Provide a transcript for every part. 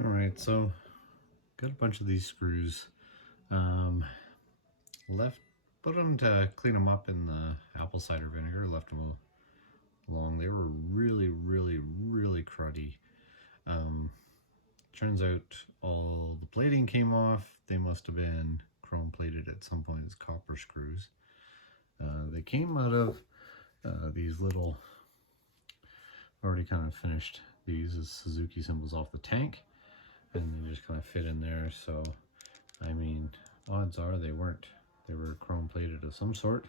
All right, so got a bunch of these screws. Um, left, put them to clean them up in the apple cider vinegar. Left them along. They were really cruddy. Um, Turns out all the plating came off. They must have been chrome plated at some point as copper screws. They came out of these little, already kind of finished these as Suzuki symbols off the tank, and they just kind of fit in there. So I mean, odds are they weren't. They were chrome plated of some sort.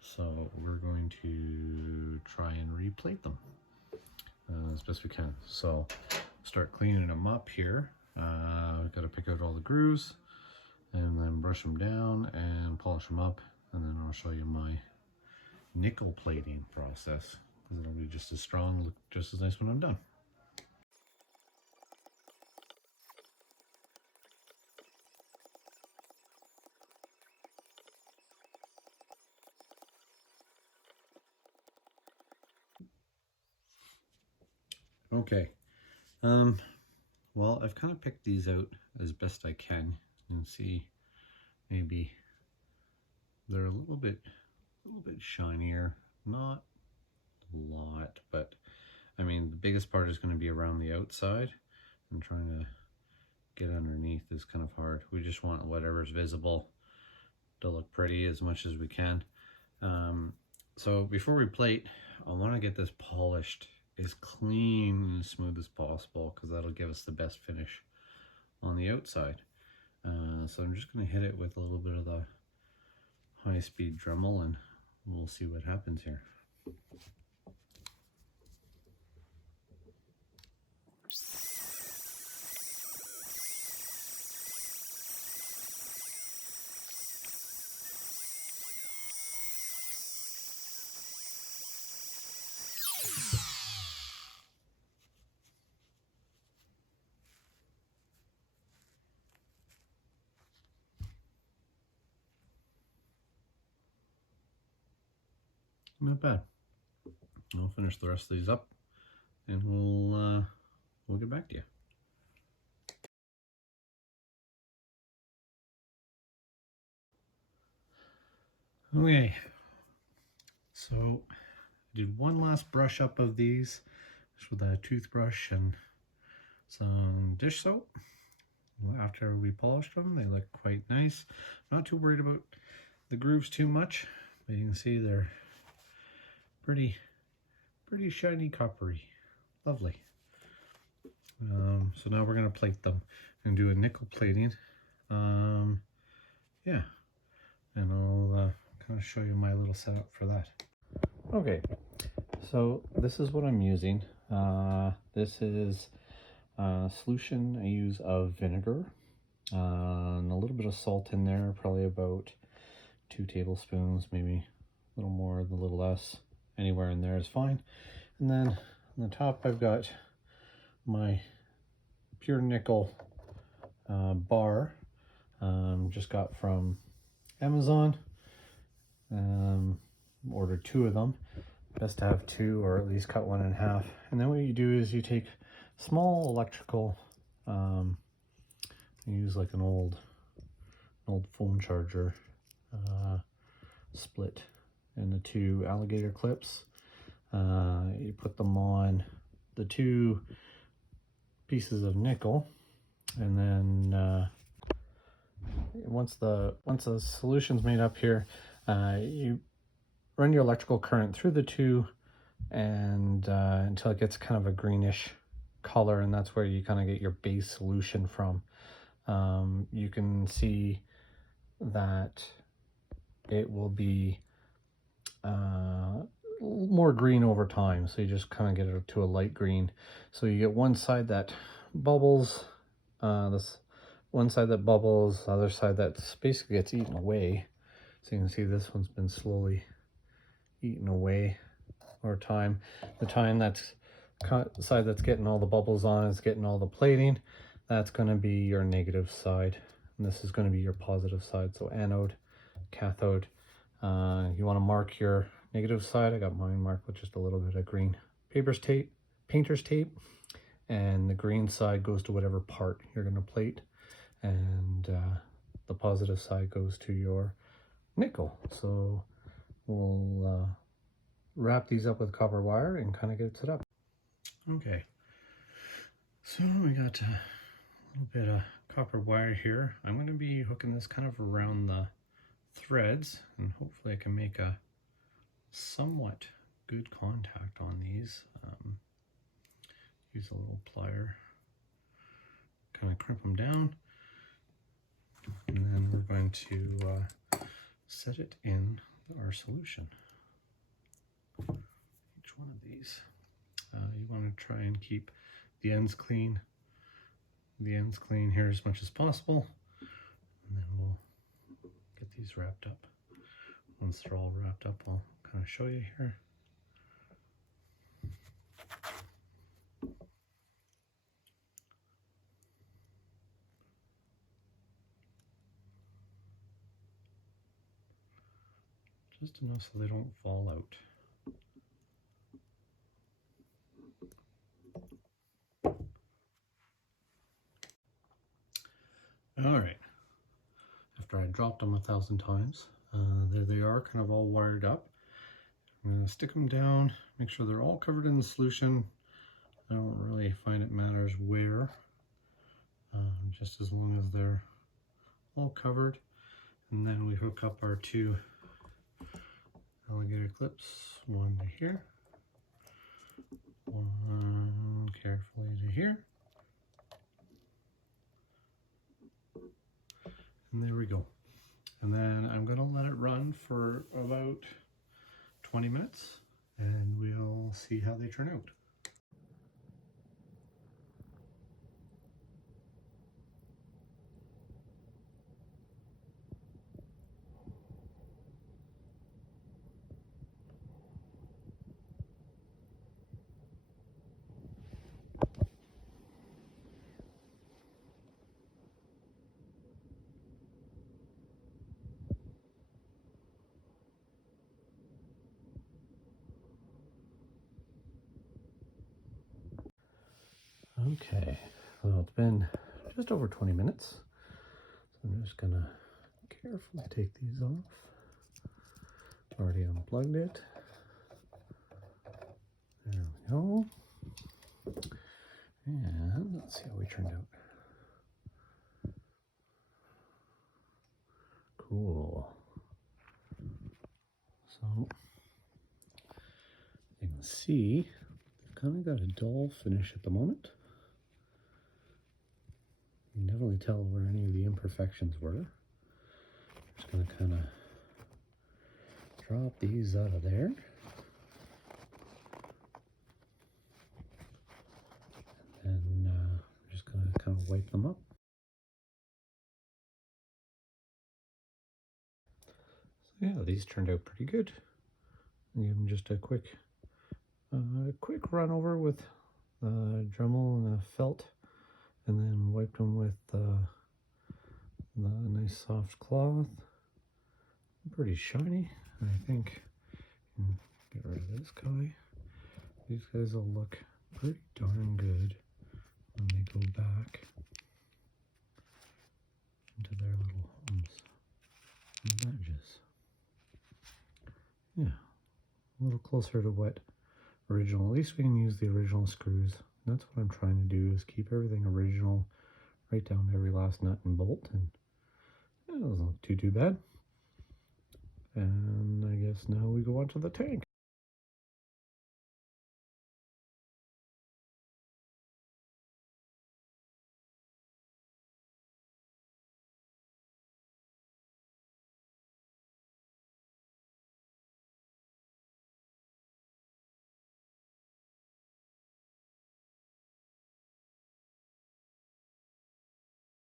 So we're going to try and replate them as best we can. So start cleaning them up here. I've got to pick out all the grooves and then brush them down and polish them up. And then I'll show you my nickel plating process, because it'll be just as strong, look just as nice when I'm done. Okay, well, I've kind of picked these out as best I can and see maybe they're a little bit shinier, not a lot, but I mean the biggest part is going to be around the outside, and trying to get underneath is kind of hard. We just want whatever's visible to look pretty as much as we can. So before we plate, I want to get this polished as clean and smooth as possible, because that'll give us the best finish on the outside. So I'm just going to hit it with a little bit of the high-speed Dremel, and we'll see what happens here. Not bad. I'll finish the rest of these up, and we'll get back to you. Okay, so I did one last brush up of these just with a toothbrush and some dish soap. After we polished them, they look quite nice. Not too worried about the grooves too much, but you can see they're pretty shiny coppery. Lovely. So now we're going to plate them and do a nickel plating. Yeah, and I'll kind of show you my little setup for that. Okay, so this is what I'm using. This is a solution I use of vinegar and a little bit of salt in there, probably about 2 tablespoons, maybe a little more, a little less. Anywhere in there is fine. And then on the top I've got my pure nickel bar, just got from Amazon. Ordered 2 of them. Best to have 2, or at least cut one in half. And then what you do is you take small electrical, you use like an old phone charger, split into 2 alligator clips. You put them on the 2 pieces of nickel, and then once the solution's made up here, you run your electrical current through the 2 and until it gets kind of a greenish color, and that's where you kind of get your base solution from. You can see that it will be more green over time, so you just kind of get it to a light green. So you get one side that bubbles, this one side that bubbles, the other side that basically gets eaten away. So you can see this one's been slowly eaten away over time. The side that's getting all the bubbles on is getting all the plating. That's going to be your negative side, and this is going to be your positive side. So anode, cathode. You want to mark your negative side. I got mine marked with just a little bit of green painter's tape, and the green side goes to whatever part you're going to plate, and the positive side goes to your nickel. So we'll wrap these up with copper wire and kind of get it set up. Okay, so we got a little bit of copper wire here. I'm going to be hooking this kind of around the threads, and hopefully I can make a somewhat good contact on these. Use a little plier, kind of crimp them down, and then we're going to set it in our solution. Each one of these, you want to try and keep the ends clean here as much as possible, and then we'll get these wrapped up. Once they're all wrapped up, I'll kind of show you here. Just enough so they don't fall out. All right, after I dropped them 1,000 times, there they are, kind of all wired up. I'm going to stick them down, make sure they're all covered in the solution. I don't really find it matters where, just as long as they're all covered. And then we hook up our two alligator clips, one to here, one carefully to here. And there we go. And then I'm going to let it run for about 20 minutes and we'll see how they turn out. Okay, well, it's been just over 20 minutes, so I'm just gonna carefully take these off. Already unplugged it. There we go. And let's see how we turned out. Cool. So you can see they've kind of got a dull finish at the moment. You can definitely tell where any of the imperfections were. Just gonna kind of drop these out of there. And I'm just gonna kind of wipe them up. So yeah, these turned out pretty good. I'll give them just a quick run over with Dremel and a felt, and then wiped them with the nice soft cloth. Pretty shiny. I think get rid of this guy. These guys will look pretty darn good when they go back into their little homes on the edges. Yeah, a little closer to what original. At least we can use the original screws. That's what I'm trying to do, is keep everything original, right down to every last nut and bolt, and it doesn't look too bad. And I guess now we go on to the tank.